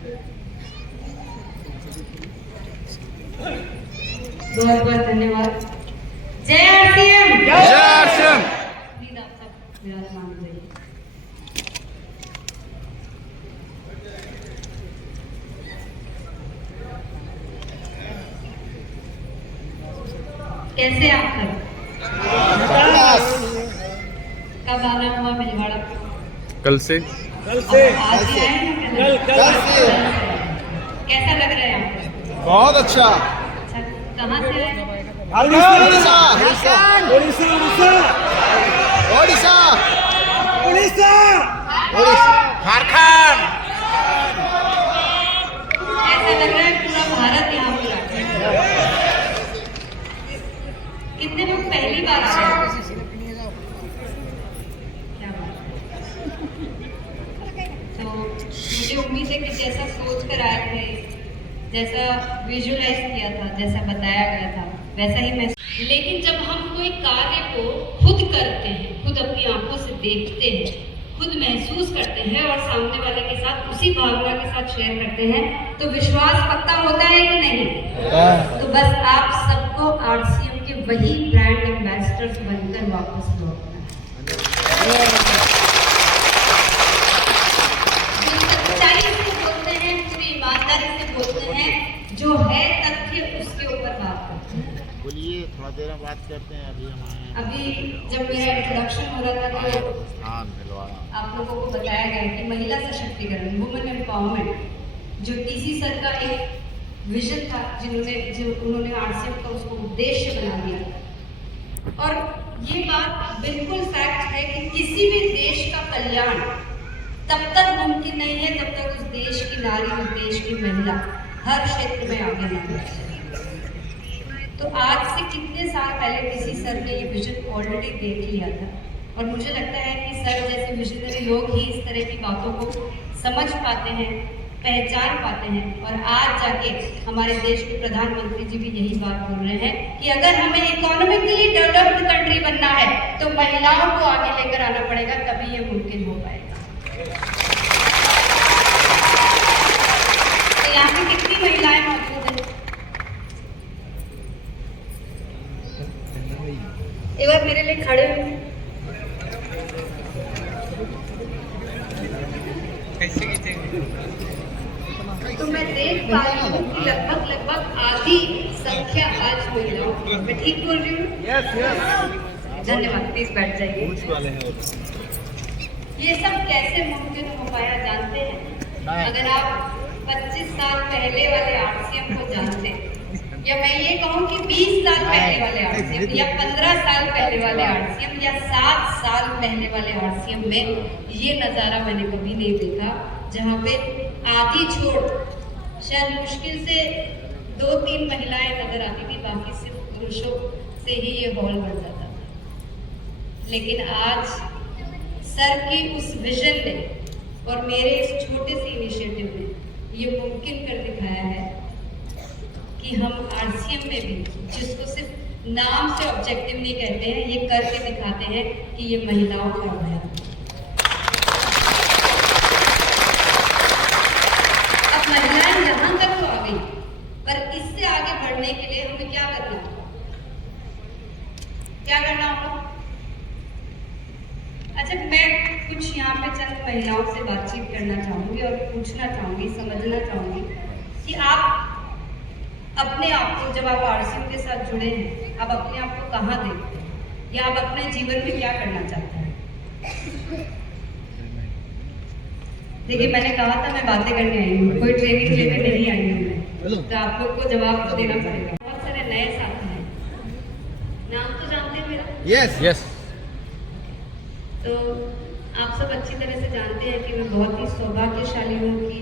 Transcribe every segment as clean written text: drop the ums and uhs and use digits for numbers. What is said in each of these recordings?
बहुत बहुत धन्यवाद। जय आरसीएम। जय आरसीएम। प्लीज आप सब विराजमान हो जाइए। कैसे आप सब? कब आना हुआ भिलवाड़ा? कल से। आज ही आए हैं? कल से। कैसा लग रहा है आपको? बहुत अच्छा। अच्छा, कहाँ से आए? उड़ीसा झारखंड। ऐसा लग रहा है पूरा भारत यहाँ पर आया है। कितने लोग पहली बार आए हैं? क्या बात है। तो मुझे उम्मीद है कि जैसा सोच कर आए थे, जैसा विजुअलाइज किया था, जैसा बताया गया था, वैसा ही मैं। लेकिन जब हम कोई कार्य को खुद करते हैं, खुद अपनी आंखों से देखते हैं, खुद महसूस करते हैं और सामने वाले के साथ उसी भावना के साथ शेयर करते हैं, तो विश्वास पक्का होता है कि नहीं? तो बस आप सबको आरसीएम के वही ब्रांड एम्बेसडर्स बनकर वापस लौटना है। सच्चाई से बोलते हैं, पूरी ईमानदारी से बोलते हैं, जो है तथ्य उसके ऊपर बात करते हैं। बोलिए, थोड़ा देर में बात करते हैं। अभी जब मेरा इंट्रोडक्शन हो रहा था तो भिलवाड़ा आप लोगों को बताया गया कि महिला सशक्तिकरण, वुमेन एम्पावरमेंट, जो टीसी सर का एक विजन था, उन्होंने आरसीएम का उसको उद्देश्य बना दिया। और ये बात बिल्कुल फैक्ट है कि किसी भी देश का कल्याण तब तक मुमकिन नहीं है जब तक उस देश की नारी, उस देश की महिला हर क्षेत्र में आगे ना बढ़े। तो आज से कितने साल पहले किसी सर ने ये विजन ऑलरेडी देख लिया था, और मुझे लगता है कि सर जैसे विजनरी लोग ही इस तरह की बातों को समझ पाते हैं, पहचान पाते हैं। और आज जाके हमारे देश के प्रधानमंत्री जी भी यही बात बोल रहे हैं कि अगर हमें इकोनॉमिकली डेवलप्ड कंट्री बनना है तो महिलाओं को आगे लेकर आना पड़ेगा, तभी ये मुमकिन हो पाएगा। तो यहाँ पे कितनी महिलाएं मौजूद हैं? एक बार मेरे लिए खड़े हुए। तो मैं देख पा रही हूँ कि लगभग आधी संख्या आज महिलाओं की। मैं ठीक बोल रही हूँ? धन्यवाद। प्लीज बैठ जाइए। ये सब कैसे मुमकिन हो पाया जानते हैं? अगर आप 25 साल पहले वाले आरसीएम को जानते हैं, या मैं ये कहूँ कि 20 साल पहले वाले आरसीएम, या 15 साल पहले वाले आरसीएम, या 7 साल पहले वाले आरसीएम में ये नज़ारा मैंने कभी नहीं देखा, जहाँ पे आधी छोड़ शायद मुश्किल से 2-3 महिलाएं नजर आती थी, बाकी सिर्फ पुरुषों से ही ये हॉल बन जाता था। लेकिन आज सर की उस विजन ने और मेरे इस छोटे से इनिशिएटिव ने ये मुमकिन कर दिखाया है कि हम आरसीएम में भी, जिसको सिर्फ नाम से ऑब्जेक्टिव नहीं कहते हैं, ये करके दिखाते हैं कि ये महिलाओं का अभियान। अब महिलाएं यहाँ तक तो आ गई, पर इससे आगे बढ़ने के लिए हमें क्या करना होगा? क्या करना होगा? अच्छा, मैं कुछ यहाँ पे चंद महिलाओं से बातचीत करना चाहूंगी और पूछना चाहूंगी, समझना चाहूंगी कि आप अपने आप को, जब आप आरसीएम के साथ जुड़े हैं, आप अपने आप को कहाँ देखते हैं, या आप अपने जीवन में क्या करना चाहते हैं? देखिए, मैंने कहा था मैं बातें करने आई हूँ, कोई ट्रेनिंग लेकर नहीं आई हूँ मैं, तो आप लोग को जवाब तो देना पड़ेगा। बहुत सारे नए साथी हैं, नाम तो जानते हैं मेरा? यस। तो आप सब अच्छी तरह से जानते हैं कि मैं बहुत ही सौभाग्यशाली हूँ कि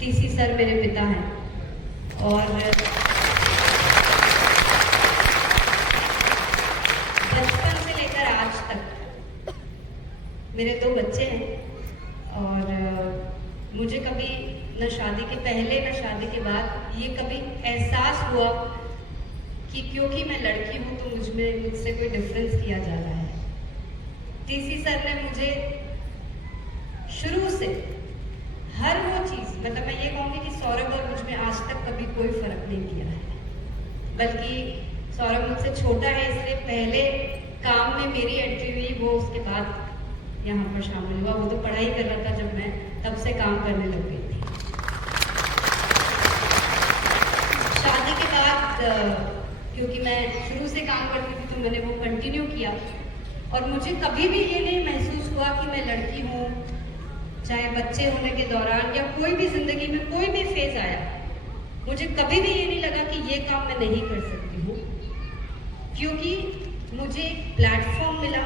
टीसी सर मेरे पिता हैं, और बचपन से लेकर आज तक मेरे 2 बच्चे हैं। और मुझे कभी न शादी के पहले न शादी के बाद ये कभी एहसास हुआ कि क्योंकि मैं लड़की हूँ तो मुझसे कोई डिफरेंस किया जा रहा है। टीसी सर ने मुझे शुरू से हर वो चीज़ मतलब मैं ये कहूँगी कि सौरभ और मुझ में आज तक कभी कोई फर्क नहीं किया है, बल्कि सौरभ मुझसे छोटा है, इसलिए पहले काम में मेरी एंट्री हुई, वो उसके बाद यहाँ पर शामिल हुआ। वो तो पढ़ाई कर रहा था जब मैं तब से काम करने लग गई थी। शादी के बाद क्योंकि मैं शुरू से काम करती थी तो मैंने वो कंटिन्यू किया, और मुझे कभी भी ये नहीं महसूस हुआ कि मैं लड़की हूँ, चाहे बच्चे होने के दौरान या कोई भी जिंदगी में कोई भी फेज आया, मुझे कभी भी ये नहीं लगा कि ये काम मैं नहीं कर सकती हूँ, क्योंकि मुझे एक प्लेटफॉर्म मिला,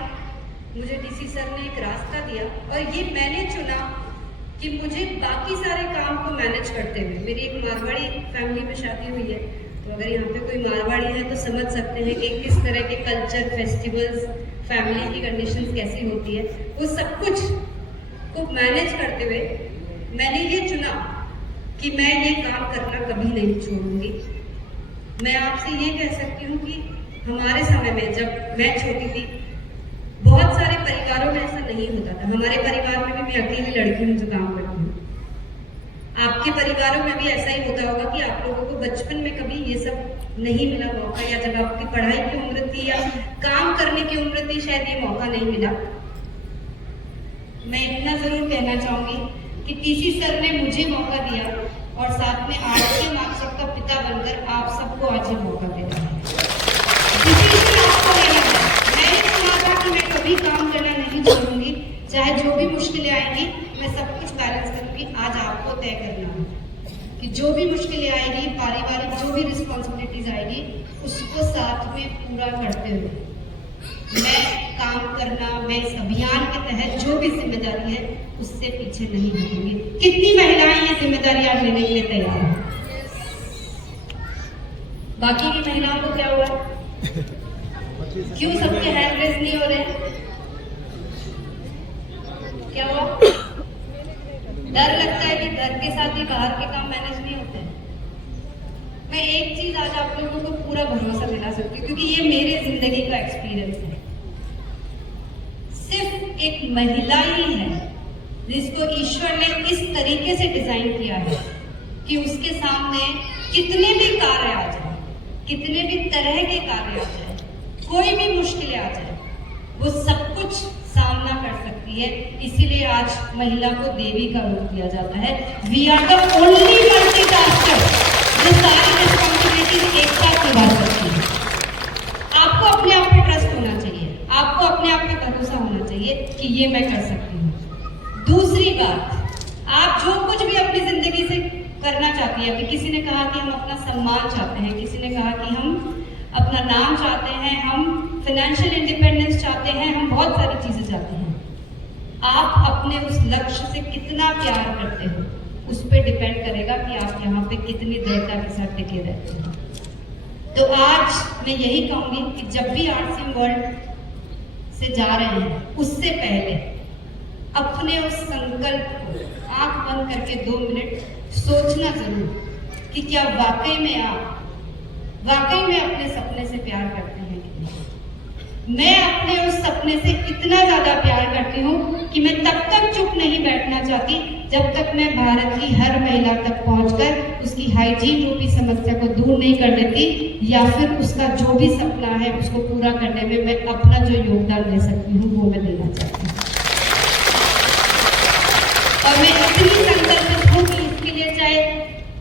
मुझे डीसी सर ने एक रास्ता दिया, और ये मैंने चुना कि मुझे बाकी सारे काम को मैनेज करते हुए, मेरी एक मारवाड़ी फैमिली में शादी हुई है, तो अगर यहाँ पे कोई मारवाड़ी है तो समझ सकते हैं कि किस तरह के कल्चर, फेस्टिवल्स, फैमिली की कंडीशंस कैसी होती है। वो सब कुछ को मैनेज करते हुए मैंने ये चुना कि मैं ये काम करना कभी नहीं छोड़ूंगी। मैं आपसे ये कह सकती हूँ कि हमारे समय में जब मैं छोटी थी, बहुत सारे परिवारों में ऐसा नहीं होता था। हमारे परिवार में भी मैं अकेली लड़की हूँ जो काम करती हूँ। आपके परिवारों में भी ऐसा ही होता होगा कि आप लोगों को बचपन में कभी ये सब नहीं मिला मौका, या जब आपकी पढ़ाई की उम्र थी या काम करने की उम्र थी, शायद ये मौका नहीं मिला। मैं इतना जरूर कहना चाहूंगी कि टीसी सर ने मुझे मौका दिया, और साथ में आरसीएम आप सबका पिता बनकर आप सबको आज ये मौका दे रहा है। आपको लेना है, मैंने सुना था कि मैं कभी काम करना नहीं छोड़ूंगी, चाहे जो भी मुश्किलें आएंगी मैं सब कुछ बैलेंस करूंगी। आज आपको तय करना है कि जो भी मुश्किलें आएगी, पारिवारिक जो भी रिस्पॉन्सिबिलिटीज आएगी, उसको साथ में पूरा करते हुए मैं काम करना, मैं इस अभियान के तहत जो भी जिम्मेदारी है उससे पीछे नहीं हटूंगी। कितनी महिलाएं ये जिम्मेदारी आज लेने के लिए तैयार हैं? बाकी की महिलाओं को क्या हुआ? क्यों सबके हैंड रेज नहीं हो रहे? क्या हुआ? डर लगता है कि घर के साथ ही बाहर के काम मैनेज नहीं होते हैं। मैं एक चीज आज आप लोगों को पूरा भरोसा दिला सकती हूँ, क्योंकि ये मेरे जिंदगी का एक्सपीरियंस है। सिर्फ एक महिला ही है जिसको ईश्वर ने इस तरीके से डिजाइन किया है कि उसके सामने कितने भी कार्य आ जाए, कितने भी तरह के कार्य आ जाए, कोई भी मुश्किलें आ जाए, वो सब कुछ सामना कर सकती है। इसीलिए आज महिला को देवी का रूप दिया जाता है। We are the only multitasker जो सारी रिस्पॉन्सिबिलिटीज एक साथ निभा सकती है। आपको अपने आप पे ट्रस्ट होना चाहिए, आपको अपने आप पे भरोसा होना चाहिए कि ये मैं कर सकती हूँ। दूसरी बात, आप जो कुछ भी अपनी जिंदगी से करना चाहती है, किसी ने कहा कि हम अपना सम्मान चाहते हैं, किसी ने कहा कि हम अपना नाम चाहते हैं, हम फाइनेंशियल इंडिपेंडेंस चाहते हैं, हम बहुत सारी चीजें चाहते हैं। आप अपने उस लक्ष्य से कितना प्यार करते हो, उस पर डिपेंड करेगा कि आप यहाँ पे कितनी दृढ़ता के साथ टिके रहते हो। तो आज मैं यही कहूंगी कि जब भी आरसीएम वर्ल्ड से जा रहे हैं, उससे पहले अपने उस संकल्प को आंख बंद करके 2 मिनट सोचना जरूर कि क्या वाकई में आप अपने सपने से प्यार करते हैं कि नहीं। मैं अपने उस सपने से इतना ज्यादा प्यार करती हूँ कि मैं तब तक चुप नहीं बैठना चाहती जब तक मैं भारत की हर महिला तक पहुंचकर उसकी हाइजीन रूपी समस्या को दूर नहीं कर देती, या फिर उसका जो भी सपना है उसको पूरा करने में मैं अपना जो योगदान दे सकती हूँ वो मैं देना चाहती हूँ। और मैं इतनी संकल्पित हूँ कि इसके लिए चाहे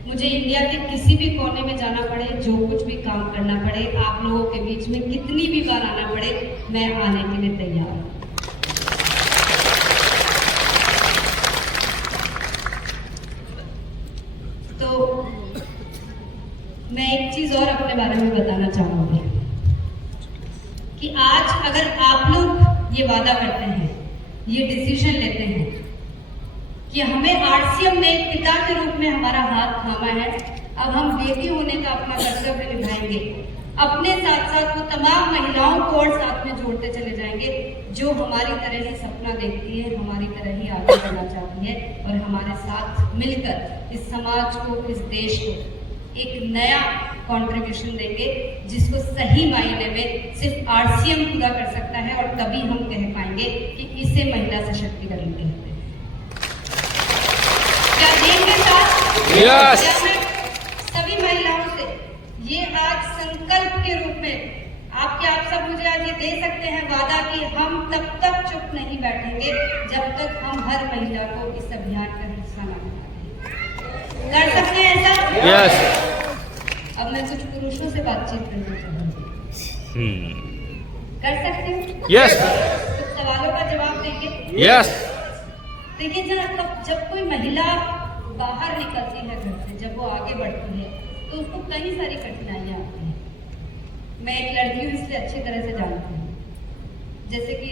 मुझे इंडिया के किसी भी कोने में जाना पड़े, जो कुछ भी काम करना पड़े, आप लोगों के बीच में कितनी भी बार आना पड़े, मैं आने के लिए तैयार हूँ। तो मैं एक चीज और अपने बारे में बताना चाहूंगी कि आज अगर आप लोग ये वादा करते हैं, ये डिसीजन लेते हैं कि हमें आरसीएम ने एक पिता के रूप में हमारा हाथ थामा है, अब हम बेटी होने का अपना कर्तव्य निभाएंगे, अपने साथ साथ वो तमाम महिलाओं को और साथ में जोड़ते चले जाएंगे जो हमारी तरह ही सपना देखती है, हमारी तरह ही आगे बढ़ना चाहती है, और हमारे साथ मिलकर इस समाज को, इस देश को एक नया कंट्रीब्यूशन देंगे जिसको सही मायने में सिर्फ आरसीएम पूरा कर सकता है, और तभी हम कह पाएंगे कि इसे महिला सशक्तिकरण कहते हैं। क्या देंगे साथ? Yes. मैं सभी महिलाओं से ये आज संकल्प के रूप में आप सब मुझे आज ये दे सकते हैं वादा कि हम तब तक चुप नहीं बैठेंगे जब तक हम हर महिला को इस अभियान का हिस्सा न बनाएं। कर सकते हैं ऐसा? यस। अब मैं कुछ पुरुषों से बातचीत करना चाहूंगी। कर सकते हैं? यस। कुछ सवालों का जवाब देंगे? यस। देखिए जब कोई महिला बाहर निकलती है घर से, जब वो आगे बढ़ती है तो उसको कई सारी कठिनाइयाँ आती हैं। मैं एक लड़की हूँ इसलिए अच्छी तरह से जानती हूँ। जैसे कि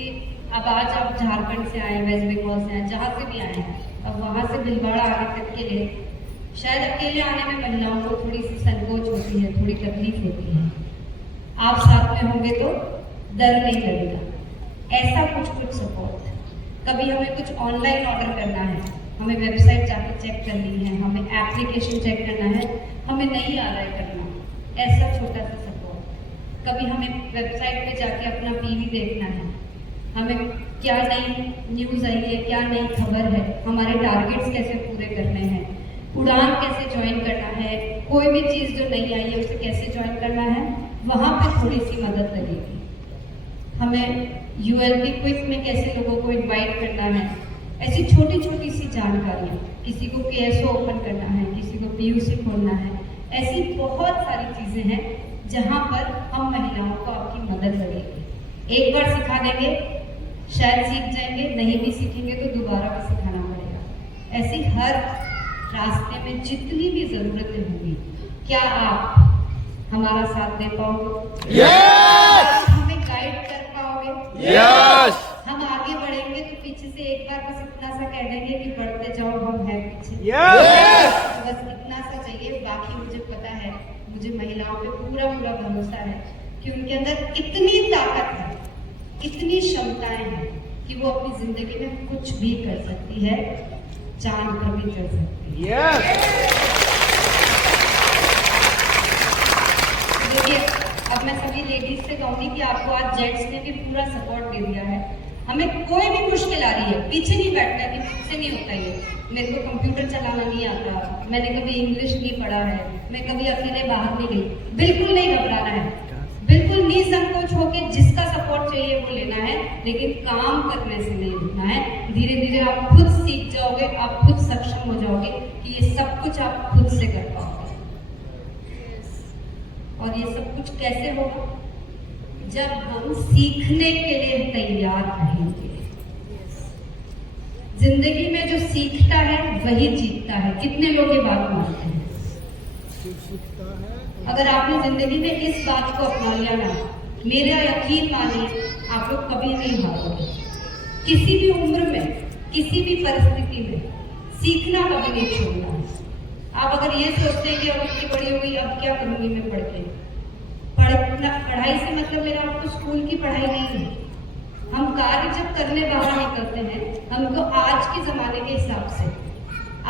अब आज आप झारखंड से आए, वेस्ट बंगाल से आए, जहाँ से भी आए हैं, अब वहाँ से भीलवाड़ा आने तक के लिए शायद अकेले आने में महिलाओं को थोड़ी सी संकोच होती है, थोड़ी तकलीफ होती है। आप साथ में होंगे तो डर नहीं लगेगा। ऐसा कुछ सपोर्ट, कभी हमें कुछ ऑनलाइन ऑर्डर करना है, हमें वेबसाइट जाकर चेक करनी है, हमें एप्लीकेशन चेक करना है, हमें नहीं आ रहा है करना, ऐसा छोटा सा सपोर्ट। कभी हमें वेबसाइट पे जाके अपना पीवी देखना है, हमें क्या नई न्यूज़ आई है, क्या नई खबर है, हमारे टारगेट्स कैसे पूरे करने हैं, उड़ान कैसे ज्वाइन करना है, कोई भी चीज़ जो नहीं आई है उसे कैसे ज्वाइन करना है, वहाँ पे थोड़ी सी मदद लगेगी। हमें ULP क्विक में कैसे लोगों को इनवाइट करना है, ऐसी छोटी छोटी सी जानकारियाँ, किसी को KSO ओपन करना है, किसी को PUC खोलना है, ऐसी बहुत सारी चीज़ें हैं जहाँ पर हम महिलाओं को आपकी मदद लगेगी। एक बार सिखा देंगे शायद सीख जाएंगे, नहीं भी सीखेंगे तो दोबारा भी सिखाना पड़ेगा। ऐसी हर रास्ते में जितनी भी ज़रूरतें होंगी, क्या आप हमारा साथ दे पाओगे? यस। हमें गाइड कर पाओगे? यस। हम आगे बढ़ेंगे तो पीछे से एक बार बस इतना सा कह देंगे कि बढ़ते जाओ, हम हैं पीछे। यस। बस इतना सा चाहिए। बाकी मुझे पता है, मुझे महिलाओं पे पूरा भरोसा है कि उनके अंदर इतनी ताकत है, इतनी क्षमताएं हैं कि वो अपनी जिंदगी में कुछ भी कर सकती है, चांद पर भी चल सकती है। देखिए, अब मैं सभी लेडीज से कहूंगी कि आपको आज जेंट्स ने भी पूरा सपोर्ट दे दिया है। हमें कोई भी मुश्किल आ रही है, पीछे नहीं बैठना है, मुझसे नहीं होता ये। मेरे को कंप्यूटर चलाना नहीं आता, मैंने कभी इंग्लिश नहीं पढ़ा है, मैं कभी अकेले बाहर नहीं गई। बिल्कुल नहीं घबराना है, बिल्कुल निसंकोच होके जिसका सपोर्ट चाहिए वो लेना है, लेकिन काम करने से नहीं रुकना है। धीरे धीरे आप खुद सीख जाओगे, आप खुद सक्षम हो जाओगे कि ये सब कुछ आप खुद से कर पाओगे। और ये सब कुछ कैसे होगा? जब हम सीखने के लिए तैयार रहेंगे। जिंदगी में जो सीखता है वही जीतता है। कितने लोग ये बात मानते हैं? अगर आपने जिंदगी में इस बात को अपना लिया ना, मेरा यकीन मानिए आप लोग कभी नहीं हारोगे। किसी भी उम्र में, किसी भी परिस्थिति में सीखना कभी नहीं छोड़ना। आप अगर ये सोचते हैं कि अब इतनी बड़ी हो गई, अब क्या करूंगी मैं पढ़ के, पढ़ाई से मतलब मेरा आपको स्कूल की पढ़ाई नहीं है। हम कार्य जब करने बाहर निकलते हैं, हमको आज के जमाने के हिसाब से,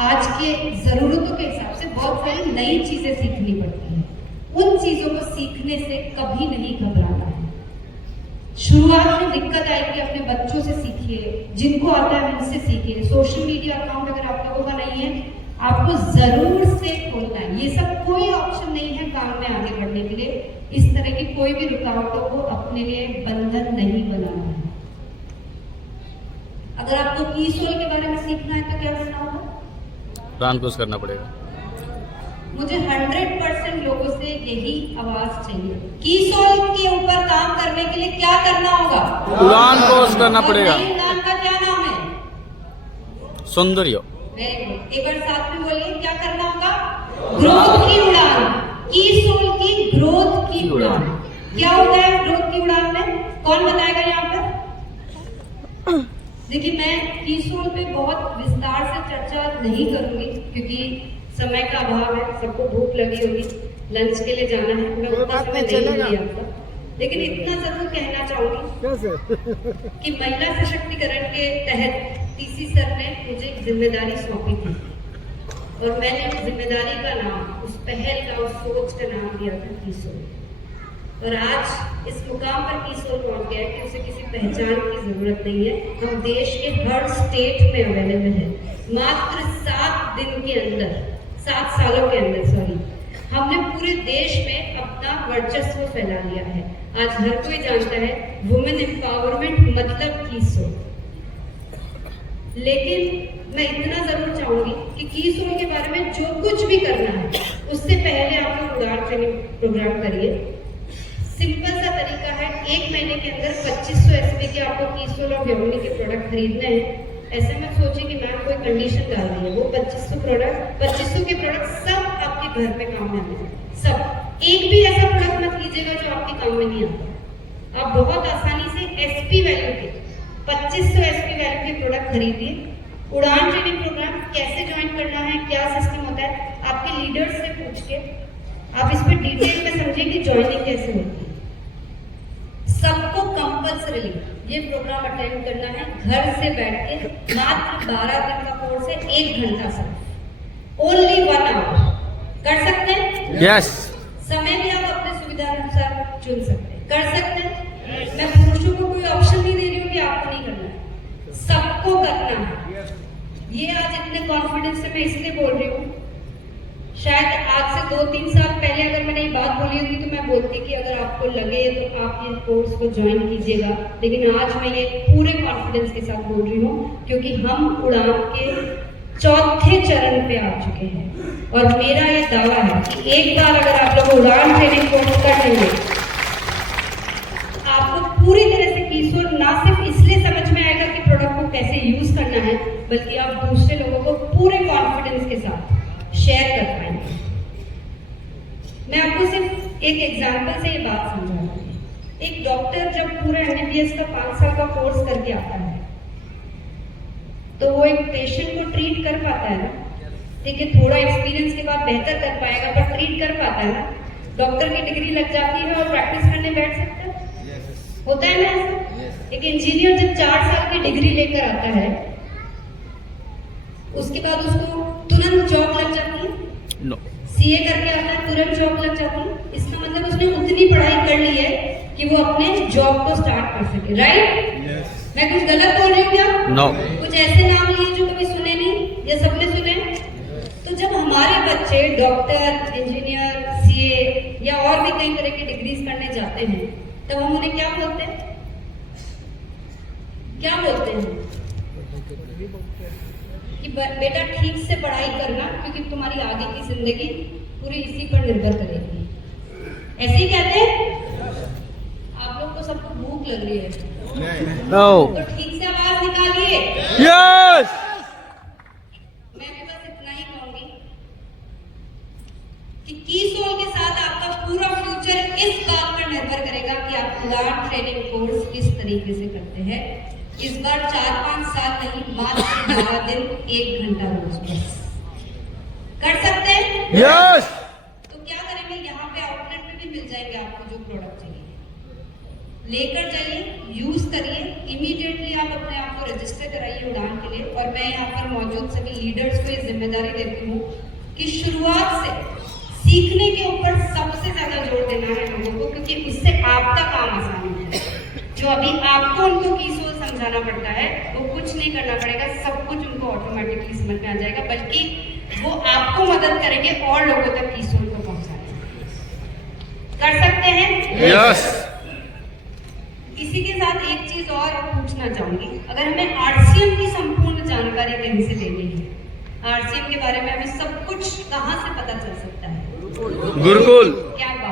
आज के जरूरतों के हिसाब से बहुत सारी नई चीजें सीखनी पड़ती हैं। उन चीजों को सीखने से कभी नहीं घबराना है। शुरुआत में दिक्कत आएगी, अपने बच्चों से सीखिए, जिनको आता है उनसे सीखिए। सोशल मीडिया अकाउंट अगर आप लोगों का नहीं है, आपको जरूर से खोलना है। ये सब कोई ऑप्शन नहीं है काम में आगे बढ़ने के लिए। इस तरह की कोई भी रुकावटों को अपने लिए बंधन नहीं बनाना है। अगर आपको कीसोल के बारे में सीखना है तो क्या करना होगा? प्लान कुछ करना पड़ेगा। मुझे 100% लोगों से यही आवाज चाहिए। कीसोल के ऊपर काम करने के लिए क्या करना होगा? उड़ान कोर्स करना पड़ेगा। उड़ान का क्या नाम है? सौंदर्य। Very good. एक बार साथ में बोलिए, क्या करना होगा? ग्रोथ की उड़ान। कीसोल की ग्रोथ की उड़ान। क्या होता है ग्रोथ की उड़ान में? कौन बताएगा यहाँ पर? देखिए, मैं कीसोल पे बहुत विस्तार से चर्चा नहीं करूंगी क्योंकि समय का अभाव है, सबको भूख लगी होगी, लंच के लिए जाना है, मैं उतना समय नहीं दूंगी आपको। लेकिन इतना जरूर कहना चाहूंगी कि महिला सशक्तिकरण के तहत TC सर ने मुझे एक जिम्मेदारी सौंपी थी और मैंने उस जिम्मेदारी का नाम, उस पहल का, उस सोच का नाम दिया था कीसोल। और आज इस मुकाम पर कीसोल पहुंच गया है कि उसे किसी पहचान की जरूरत नहीं है। हम देश के हर स्टेट में अवेलेबल है। मात्र 7 दिन के अंदर 7 सालों के अंदर हमने पूरे देश में अपना वर्चस्व फैला लिया है। आज हर कोई जानता है वुमेन एम्पावरमेंट मतलब कीसो। लेकिन मैं इतना जरूर चाहूंगी कि कीसो के बारे में जो कुछ भी करना है उससे पहले आप लोग उड़ान ट्रेनिंग प्रोग्राम करिए। सिंपल सा तरीका है, 1 महीने के अंदर 2500 एसपी के आपको कीसोल और व्योमिनी के प्रोडक्ट खरीदने हैं। ऐसे मत सोचिए कि मैम कोई कंडीशन डाल रही है। वो 2500 के प्रोडक्ट सब आपके घर पे काम में आने हैं। सब एक भी ऐसा प्रोडक्ट मत लीजिएगा जो आपके काम में नहीं आता। आप बहुत आसानी से एसपी वैल्यू के 2500 एसपी वैल्यू के प्रोडक्ट खरीदिए। उड़ान ट्रेनिंग प्रोग्राम कैसे ज्वाइन करना है, क्या सिस्टम होता है, आपके लीडर्स से पूछ के आप इस पर डिटेल में समझिए कि ज्वाइनिंग कैसे होती है। सबको कंपल्सरीली ये प्रोग्राम अटेंड करना है। घर से बैठ के मात्र 12 दिन का कोर्स है, 1 घंटा सिर्फ, ओनली 1 आवर। कर सकते हैं? यस। समय भी आप अपने सुविधा अनुसार चुन सकते हैं, कर सकते हैं। मैं पुरुषों को कोई ऑप्शन नहीं दे रही हूँ कि आपको नहीं करना है, सबको करना है। ये आज इतने कॉन्फिडेंस से मैं इसलिए बोल रही हूँ, शायद आज से 2-3 साल पहले अगर मैंने ये बात बोली होती तो मैं बोलती कि अगर आपको लगे तो आप ये कोर्स को ज्वाइन कीजिएगा। लेकिन आज मैं ये पूरे कॉन्फिडेंस के साथ बोल रही हूँ क्योंकि हम उड़ान के 4थे चरण पे आ चुके हैं और मेरा ये दावा है कि एक बार अगर आप लोग उड़ान ट्रेनिंग कोर्स कर लेंगे, आपको पूरी तरह से कीसो ना सिर्फ इसलिए समझ में आएगा कि प्रोडक्ट को कैसे यूज करना है, बल्कि आप दूसरे लोगों को पूरे कॉन्फिडेंस के साथ शेयर कर पाएंगे। मैं आपको सिर्फ एक एग्जांपल से ये बात समझाऊंगी। एक डॉक्टर जब पूरा एमबीबीएस का 5 साल का कोर्स करके आता है तो वो एक पेशेंट को ट्रीट कर पाता है ना, ठीक है, थोड़ा एक्सपीरियंस के बाद बेहतर कर पाएगा पर ट्रीट कर पाता है ना। डॉक्टर की डिग्री लग जाती है और प्रैक्टिस करने बैठ सकता है, होता है ना ऐसा। एक इंजीनियर जब 4 साल की डिग्री लेकर आता है उसके बाद उसको तुरंत जॉब लग जाती है। नो। सीए करके आता है, तुरंत जॉब लग जाती है। इसका मतलब उसने उतनी पढ़ाई कर ली है कि वो अपने जॉब को स्टार्ट कर सके, राइट? मैं कुछ गलत बोल रही हूँ क्या? नो। कुछ ऐसे नाम लिए जो कभी सुने नहीं या सबने सुने? तो जब हमारे बच्चे डॉक्टर, इंजीनियर, सीए या और भी कई तरह की डिग्रीज करने जाते हैं तब हम उन्हें क्या बोलते हैं? क्या बोलते हैं कि बेटा ठीक से पढ़ाई करना क्योंकि तुम्हारी आगे की जिंदगी पूरी इसी पर निर्भर करेगी। ऐसे ही कहते हैं? आप लोग को सबको भूख लग रही है नो। तो ठीक से आवाज निकालिए। यस। मैं भी बस इतना ही कहूंगी कि कीसोल के साथ आपका पूरा फ्यूचर इस बात पर निर्भर करेगा कि आप उड़ान ट्रेनिंग कोर्स किस तरीके से करते हैं। इस बार 4-5 साल नहीं, मात्र 12 दिन 1 घंटा रोज बस। कर सकते हैं? यस। तो क्या करेंगे, यहाँ पे आउटलेट में भी मिल जाएंगे आपको जो प्रोडक्ट चाहिए, लेकर जाइए, यूज करिए। इमीडिएटली आप अपने आप को रजिस्टर कराइए उड़ान के लिए। और मैं यहाँ पर मौजूद सभी लीडर्स को ये जिम्मेदारी देती हूँ कि शुरुआत से सीखने के ऊपर सबसे ज्यादा जोर देना है लोगों को, क्योंकि उससे आपका काम आसान होता है। जो अभी आपको उनको कीसोल समझाना पड़ता है वो कुछ नहीं करना पड़ेगा, सब कुछ उनको ऑटोमेटिकली समझ में आ जाएगा, बल्कि वो आपको मदद करेंगे और लोगों तक कीसोल को पहुंचाने। कर सकते हैं? यस। इसी के साथ एक चीज और पूछना चाहूंगी, अगर हमें आरसीएम की संपूर्ण जानकारी कहीं से लेनी है, आरसीएम के बारे में हमें सब कुछ कहाँ से पता चल सकता है? गुरुकुल। क्या बात